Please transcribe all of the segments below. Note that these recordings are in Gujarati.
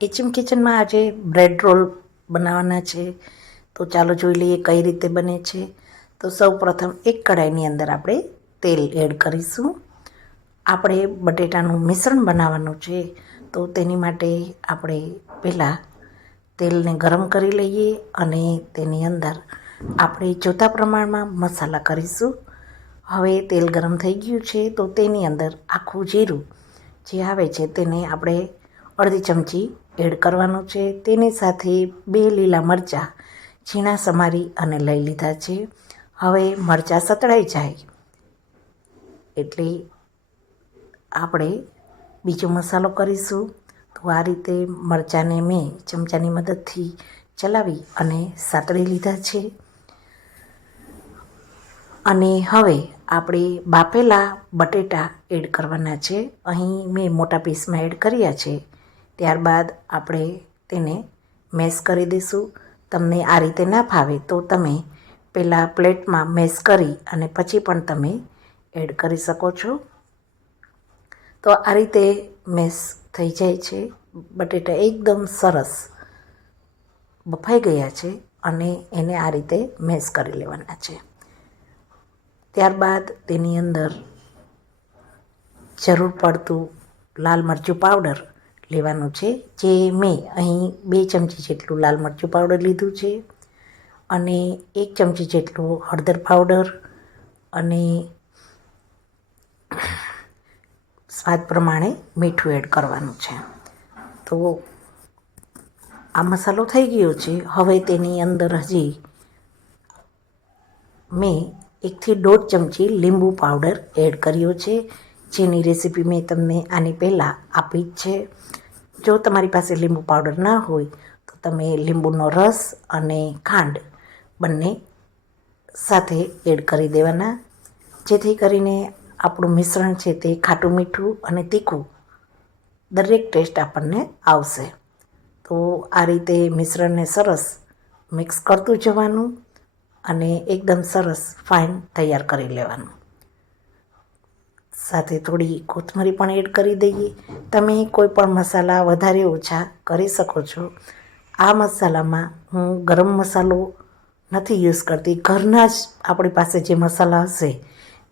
એચએમ કિચનમાં આજે બ્રેડ રોલ બનાવવાના છે. તો ચાલો જોઈ લઈએ કઈ રીતે બને છે. તો સૌ પ્રથમ એક કઢાઈની અંદર આપણે તેલ એડ કરીશું. આપણે બટેટાનું મિશ્રણ બનાવવાનું છે. તો તેની માટે આપણે પહેલાં તેલને ગરમ કરી લઈએ અને તેની અંદર આપણે જોતા પ્રમાણમાં મસાલા કરીશું. હવે તેલ ગરમ થઈ ગયું છે તો તેની અંદર આખું જીરું જે આવે છે તેને આપણે અડધી ચમચી એડ કરવાનું છે. તેની સાથે બે લીલા મરચાં ઝીણા સમારી અને લઈ લીધા છે. હવે મરચાં સતળાઈ જાય એટલે આપણે બીજો મસાલો કરીશું. તો આ રીતે મરચાંને મેં ચમચાની મદદથી ચલાવી અને સાતળી લીધા છે. અને હવે આપણે બાફેલા બટેટા એડ કરવાના છે. અહીં મેં મોટા પીસમાં એડ કર્યા છે. ત્યારબાદ આપણે તેને મેશ કરી દઈશું. તમને આ રીતે ના ફાવે તો તમે પહેલાં પ્લેટમાં મેશ કરી અને પછી પણ તમે એડ કરી શકો છો. તો આ રીતે મેશ થઈ જાય છે. બટેટા એકદમ સરસ બફાઈ ગયા છે અને એને આ રીતે મેશ કરી લેવાના છે. ત્યારબાદ તેની અંદર જરૂર પડતું લાલ મરચું પાવડર લેવાનું છે, જે મેં અહીં બે ચમચી જેટલું લાલ મરચું પાવડર લીધું છે અને એક ચમચી જેટલું હળદર પાવડર અને સ્વાદ પ્રમાણે મીઠું એડ કરવાનું છે. તો આ મસાલો થઈ ગયો છે. હવે તેની અંદર હજી મેં એકથી દોઢ ચમચી લીંબુ પાવડર એડ કર્યો છે. જેની રેસીપી મેં તમને આની પહેલાં આપી જ છે. જો તમારી પાસે લીંબુ પાવડર ના હોય, તો તમે લીંબુનો રસ અને ખાંડ બંને સાથે એડ કરી દેવાના. જેથી કરીને આપણું મિશ્રણ છે તે ખાટું મીઠું અને તીખું દરેક ટેસ્ટ આપણને આવશે. તો આ રીતે મિશ્રણને સરસ મિક્સ કરતું જવાનું અને એકદમ સરસ ફાઇન તૈયાર કરી લેવાનું. સાથે થોડી કોથમરી પણ એડ કરી દઈએ. તમે કોઈ પણ મસાલા વધારે ઓછા કરી શકો છો. આ મસાલામાં હું ગરમ મસાલો નથી યુઝ કરતી. ઘરના જ આપણી પાસે જે મસાલા હશે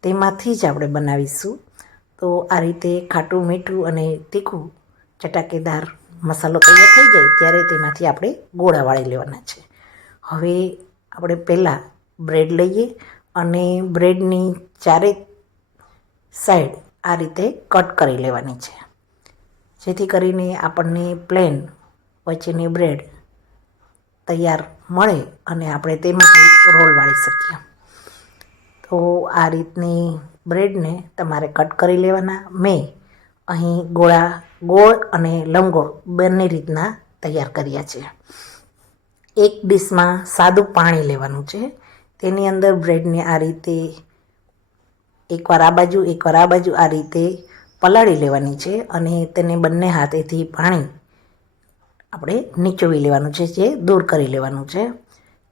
તેમાંથી જ આપણે બનાવીશું. તો આ રીતે ખાટું, મીઠું અને તીખું ચટાકેદાર મસાલો તૈયાર થઈ જાય ત્યારે તેમાંથી આપણે ગોળા વાળી લેવાના છે. હવે આપણે પહેલાં બ્રેડ લઈએ અને બ્રેડની ચારે સાઈડ આ રીતે કટ કરી લેવાની છે. જેથી કરીને આપણને પ્લેન વચ્ચેની બ્રેડ તૈયાર મળે અને આપણે તેમાંથી રોલ વાળી શકીએ. તો આ રીતની બ્રેડને તમારે કટ કરી લેવાના. મેં અહીં ગોળા, ગોળ અને લંબગોળ બંને રીતના તૈયાર કર્યા છે. એક ડીશમાં સાદું પાણી લેવાનું છે. તેની અંદર બ્રેડને આ રીતે એકવાર આ બાજુ, એકવાર આ બાજુ આ રીતે પલાળી લેવાની છે અને તેને બંને હાથેથી પાણી આપણે નીચોવી લેવાનું છે, જે દૂર કરી લેવાનું છે.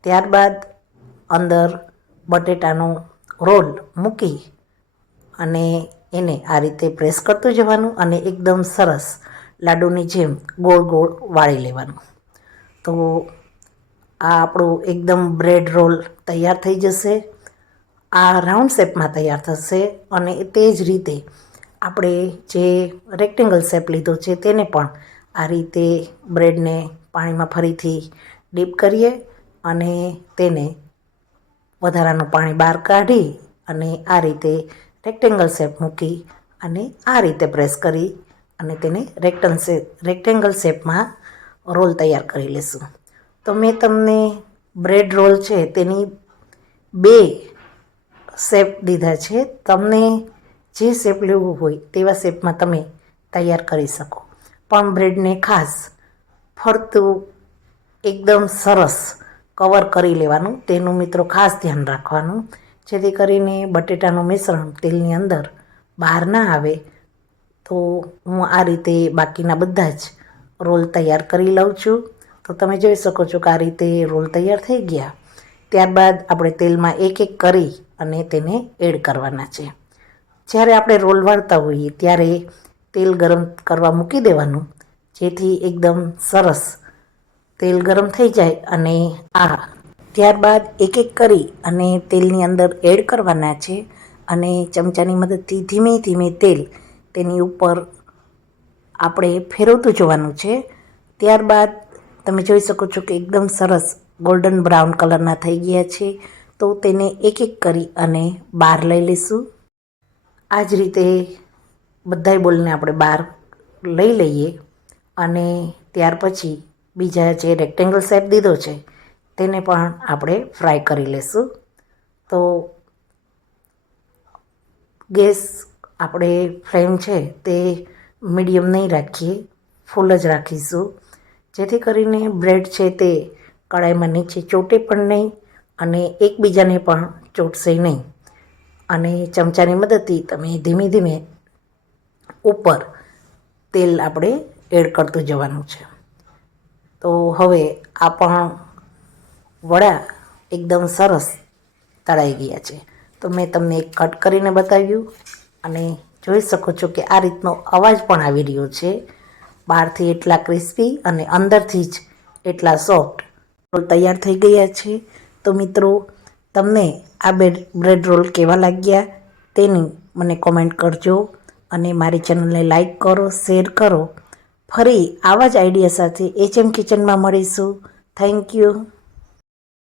ત્યારબાદ અંદર બટેટાનો રોલ મૂકી અને એને આ રીતે પ્રેસ કરતું જવાનું અને એકદમ સરસ લાડુની જેમ ગોળ ગોળ વાળી લેવાનું. તો આ આપણું એકદમ બ્રેડ રોલ તૈયાર થઈ જશે. આ રાઉન્ડ શેપમાં તૈયાર થશે અને તે જ રીતે આપણે જે રેક્ટેંગલ શેપ લીધો છે તેને પણ આ રીતે બ્રેડને પાણીમાં ફરીથી ડીપ કરીએ અને તેને વધારાનું પાણી બહાર કાઢી અને આ રીતે રેક્ટેંગલ શેપ મૂકી અને આ રીતે પ્રેસ કરી અને તેને રેક્ટન શેપ રેક્ટેંગલ શેપમાં રોલ તૈયાર કરી લેશું. તો મેં તમને બ્રેડ રોલ છે તેની બે શેપ દીધા છે. તમને જે શેપ લેવું હોય તેવા શેપમાં તમે તૈયાર કરી શકો. પણ બ્રેડને ખાસ ફરતું એકદમ સરસ કવર કરી લેવાનું. તેનું મિત્રો ખાસ ધ્યાન રાખવાનું. જેથી કરીને બટેટાનું મિશ્રણ તેલની અંદર બહાર ના આવે. તો હું આ રીતે બાકીના બધા જ રોલ તૈયાર કરી લઉં છું. તો તમે જોઈ શકો છો કે આ રીતે રોલ તૈયાર થઈ ગયા. ત્યારબાદ આપણે તેલમાં એક એક કરી અને તેને એડ કરવાના છે. જ્યારે આપણે રોલ વાળતા હોઈએ ત્યારે તેલ ગરમ કરવા મૂકી દેવાનું, જેથી એકદમ સરસ તેલ ગરમ થઈ જાય અને આ ત્યારબાદ એક એક કરી અને તેલની અંદર એડ કરવાના છે અને ચમચાની મદદથી ધીમે ધીમે તેલ તેની ઉપર આપણે ફેરવતું જોવાનું છે. ત્યારબાદ તમે જોઈ શકો છો કે એકદમ સરસ ગોલ્ડન બ્રાઉન કલરના થઈ ગયા છે. તો તેને એક એક કરી અને બહાર લઈ લઈશું. આ જ રીતે બધાય બોલને આપણે બહાર લઈ લઈએ અને ત્યાર પછી બીજા જે રેક્ટેંગલ શેપ દીધો છે તેને પણ આપણે ફ્રાય કરી લઈશું તો ગેસ આપણે ફ્લેમ છે તે મીડિયમ નહીં રાખીએ, ફૂલ જ રાખીશું. જેથી કરીને બ્રેડ છે તે કડાઈમાં નીચે ચોટે પણ નહીં અને એકબીજાને પણ ચોટશે નહીં. અને ચમચાની મદદથી તમે ધીમે ધીમે ઉપર તેલ આપણે એડ કરતું જવાનું છે. તો હવે આ પણ વડા એકદમ સરસ તળાઈ ગયા છે. તો મેં તમને એક કટ કરીને બતાવ્યું અને જોઈ શકો છો કે આ રીતનો અવાજ પણ આવી રહ્યો છે. બહારથી એટલા ક્રિસ્પી અને અંદરથી જ એટલા સોફ્ટ. તૈયાર થઈ ગયા છે. તો મિત્રો તમને આ બેડ બ્રેડ રોલ કેવા લાગ્યા તેની મને કોમેન્ટ કરજો અને મારી ચેનલને લાઈક કરો, શેર કરો. ફરી આવા જ આઈડિયા સાથે એચએમ કિચનમાં મળીશું. Thank you